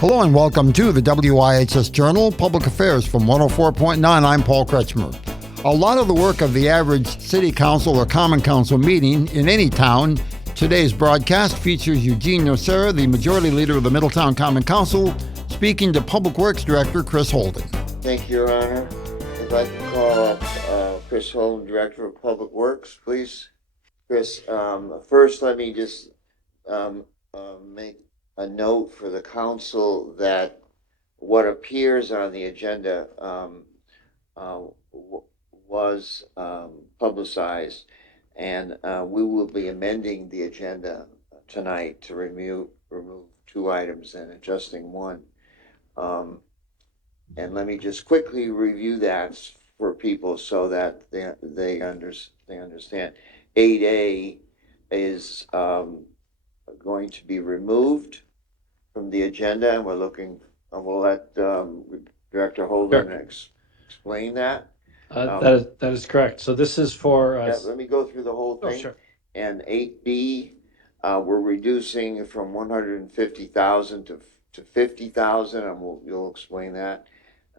Hello and welcome to the WIHS Journal, Public Affairs from 104.9. I'm Paul Kretschmer. A lot of the work of the average city council or common council meeting in any town. Today's broadcast features Eugene Nocera, the majority leader of the Middletown Common Council, speaking to Public Works Director Chris Holden. Thank you, Your Honor. If I can call up Chris Holden, Director of Public Works, please. Chris, first let me just make a note for the council that what appears on the agenda was publicized, and we will be amending the agenda tonight to remove two items and adjusting one. And let me just quickly review that for people so that they understand. 8A is going to be removed from the agenda, and we'll let Director Holden explain that. That is correct. So this is for yeah, let me go through the whole thing. Oh, sure. And 8B, we're reducing from 150,000 to 50,000, and you'll explain that.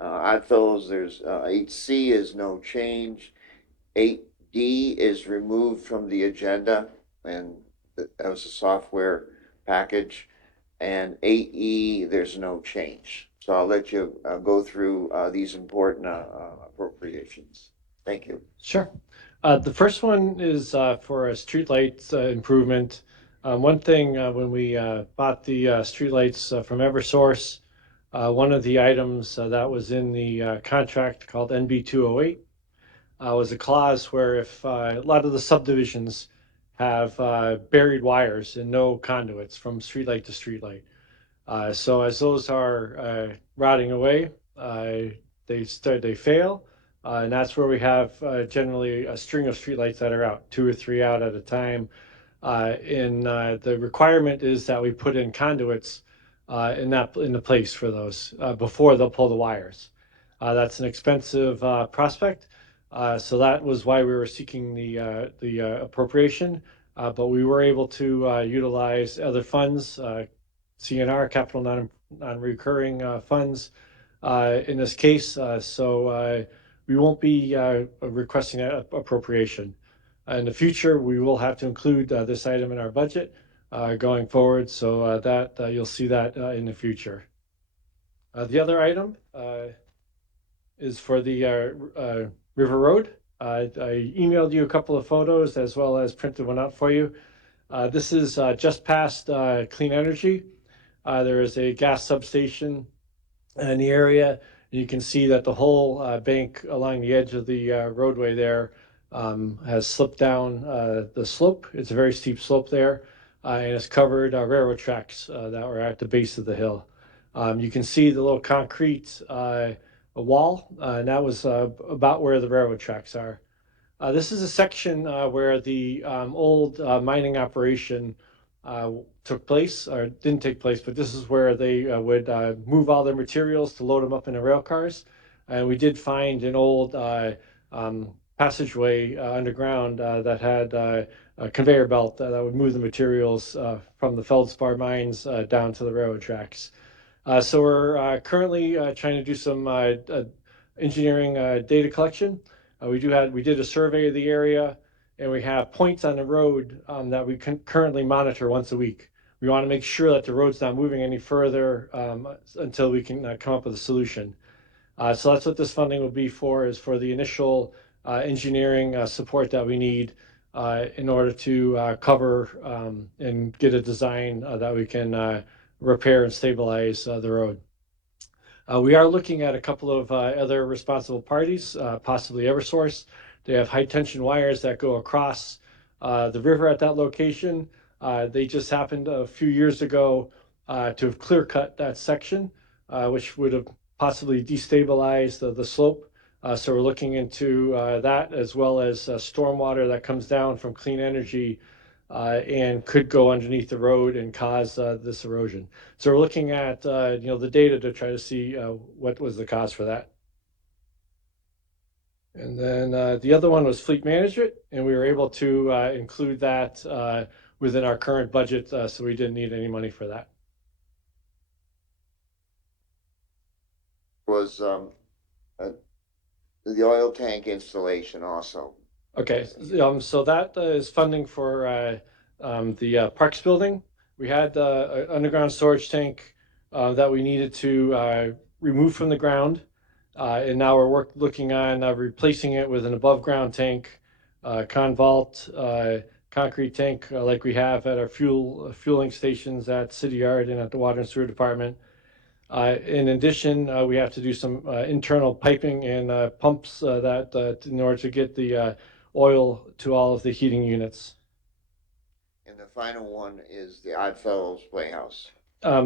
Oddfellows, there's 8C is no change. 8D is removed from the agenda, and that was a software package. And 8E, there's no change. So I'll let you go through these important appropriations. Thank you. Sure. The first one is for a streetlights improvement. One thing when we bought the streetlights from Eversource, one of the items that was in the contract called NB 208 was a clause where if a lot of the subdivisions have buried wires and no conduits from streetlight to streetlight. So as those are rotting away, they fail, and that's where we have generally a string of streetlights that are out, 2 or 3 out at a time. The requirement is that we put in conduits in the place for those before they'll pull the wires. That's an expensive prospect, so that was why we were seeking the appropriation. But we were able to utilize other funds, CNR, capital non-recurring funds in this case. So we won't be requesting that appropriation. In the future, we will have to include this item in our budget going forward, so that you'll see that in the future. The other item is for the River Road. I emailed you a couple of photos as well as printed one out for you. This is just past Clean Energy. There is a gas substation in the area. You can see that the whole bank along the edge of the roadway there has slipped down the slope. It's a very steep slope there, and it's covered railroad tracks that were at the base of the hill. You can see the little concrete wall, and that was about where the railroad tracks are. This is a section where the old mining operation took place, or didn't take place, but this is where they would move all their materials to load them up into rail cars. And we did find an old passageway underground that had a conveyor belt that would move the materials from the feldspar mines down to the railroad tracks. So we're currently trying to do some engineering data collection. We did a survey of the area, and we have points on the road that we can currently monitor once a week. We want to make sure that the road's not moving any further until we can come up with a solution. So that's what this funding will be for, is for the initial engineering support that we need in order to cover and get a design that we can repair and stabilize the road. We are looking at a couple of other responsible parties, possibly Eversource. They have high tension wires that go across the river at that location. They just happened a few years ago to have clear cut that section, which would have possibly destabilized the slope. So we're looking into that, as well as stormwater that comes down from Clean Energy and could go underneath the road and cause this erosion. So we're looking at the data to try to see what was the cause for that. And then the other one was fleet management, and we were able to include that within our current budget, so we didn't need any money for that. Was the oil tank installation also. Okay, so that is funding for the Parks building. We had an underground storage tank that we needed to remove from the ground, and now we're looking on replacing it with an above-ground tank, convault concrete tank like we have at our fueling stations at City Yard and at the Water and Sewer Department. In addition, we have to do some internal piping and pumps that in order to get the oil to all of the heating units. And the final one is the Oddfellows Playhouse.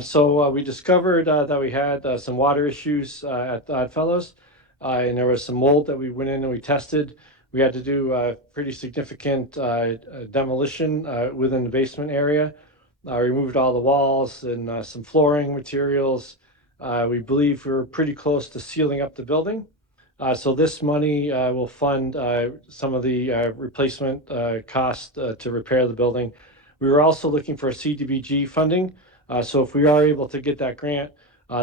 So we discovered that we had some water issues at the Oddfellows, and there was some mold that we went in and we tested. We had to do pretty significant demolition within the basement area. Removed all the walls and some flooring materials. We believe we're pretty close to sealing up the building. So this money will fund some of the replacement cost to repair the building. We were also looking for CDBG funding. So if we are able to get that grant,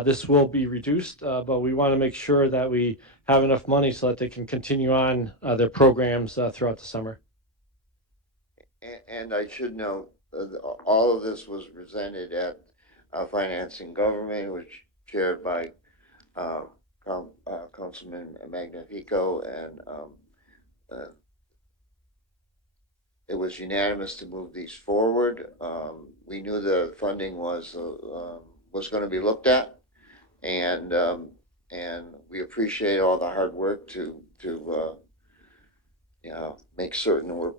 this will be reduced, but we want to make sure that we have enough money so that they can continue on their programs throughout the summer. And I should note, all of this was presented at Finance and Government, which chaired by Councilman Magnifico, and it was unanimous to move these forward. We knew the funding was going to be looked at, and we appreciate all the hard work to make certain we're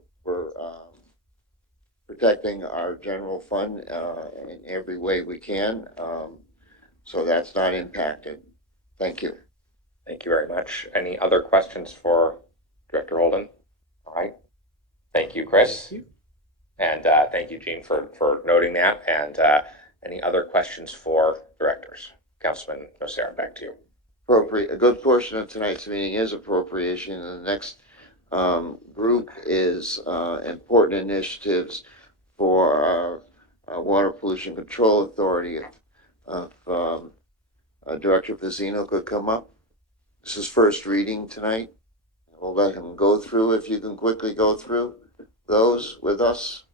protecting our general fund in every way we can, so that's not impacted. Thank you. Thank you very much. Any other questions for Director Holden? All right. Thank you, Chris. Thank you. And thank you, Gene, for noting that. And any other questions for directors? Councilman Nocera, back to you. A good portion of tonight's meeting is appropriation, and the next group is important initiatives for our Water Pollution Control Authority. Director Fazzino could come up. This is first reading tonight. We'll let him go through, if you can quickly go through those with us.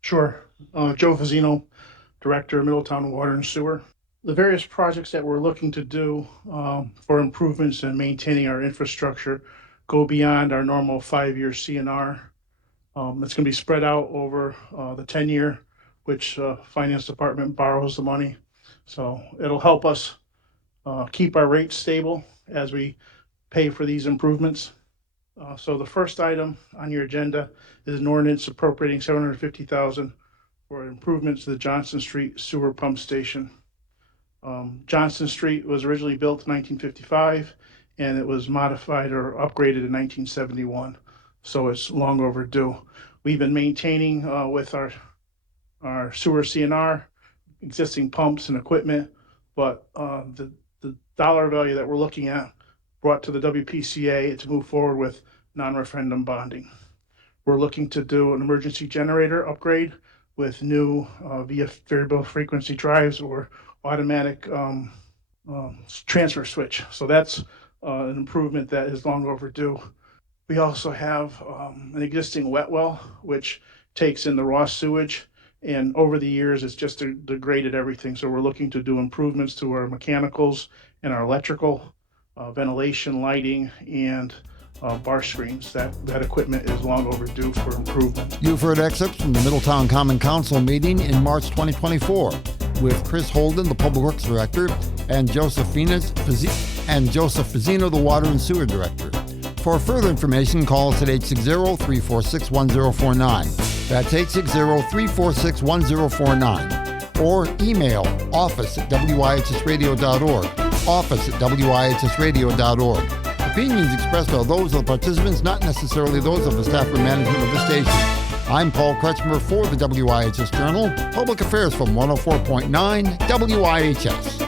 Sure. Joe Fazzino, Director of Middletown Water and Sewer. The various projects that we're looking to do for improvements and maintaining our infrastructure go beyond our normal 5-year CNR. It's going to be spread out over the 10-year, which Finance Department borrows the money. So it'll help us keep our rates stable as we pay for these improvements. So the first item on your agenda is an ordinance appropriating $750,000 for improvements to the Johnson Street sewer pump station. Johnson Street was originally built in 1955, and it was modified or upgraded in 1971. So it's long overdue. We've been maintaining with our sewer CNR, existing pumps and equipment, but the dollar value that we're looking at brought to the WPCA to move forward with non-referendum bonding. We're looking to do an emergency generator upgrade with new via variable frequency drives or automatic transfer switch. So that's an improvement that is long overdue. We also have an existing wet well, which takes in the raw sewage, and over the years it's just degraded everything. So we're looking to do improvements to our mechanicals and our electrical, ventilation, lighting, and bar screens. That equipment is long overdue for improvement. You've heard excerpts from the Middletown Common Council meeting in March 2024 with Chris Holden, the Public Works Director, and Joseph Fazzino, the Water and Sewer Director. For further information, call us at 860-346-1049. That's 860-346-1049. Or email office@wihsradio.org, office@wihsradio.org. Opinions expressed are those of the participants, not necessarily those of the staff or management of the station. I'm Paul Kretschmer for the WIHS Journal, Public Affairs from 104.9 WIHS.